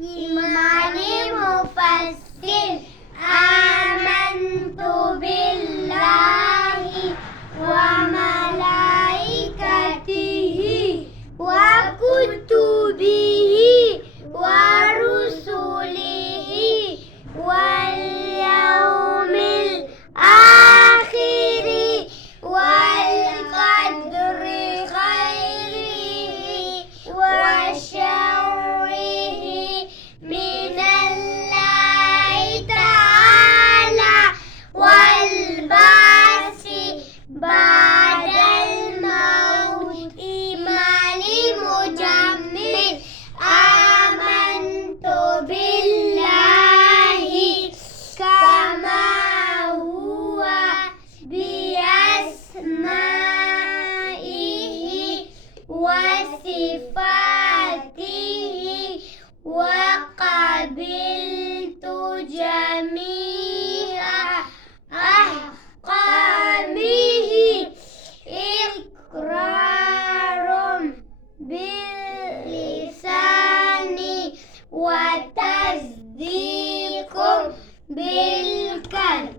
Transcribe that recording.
إيمان مفسر آمنت بالله وملائكته وكتبه ورسله واليوم الآخر والقدر خيره وشره من الله تعالى والبعث بعد الموت. إيماني مجمد آمنت بالله كما هو بأسمائه وصفاته وقبلت جميع أحكامه إقرار باللسان وتصديق بالقلب.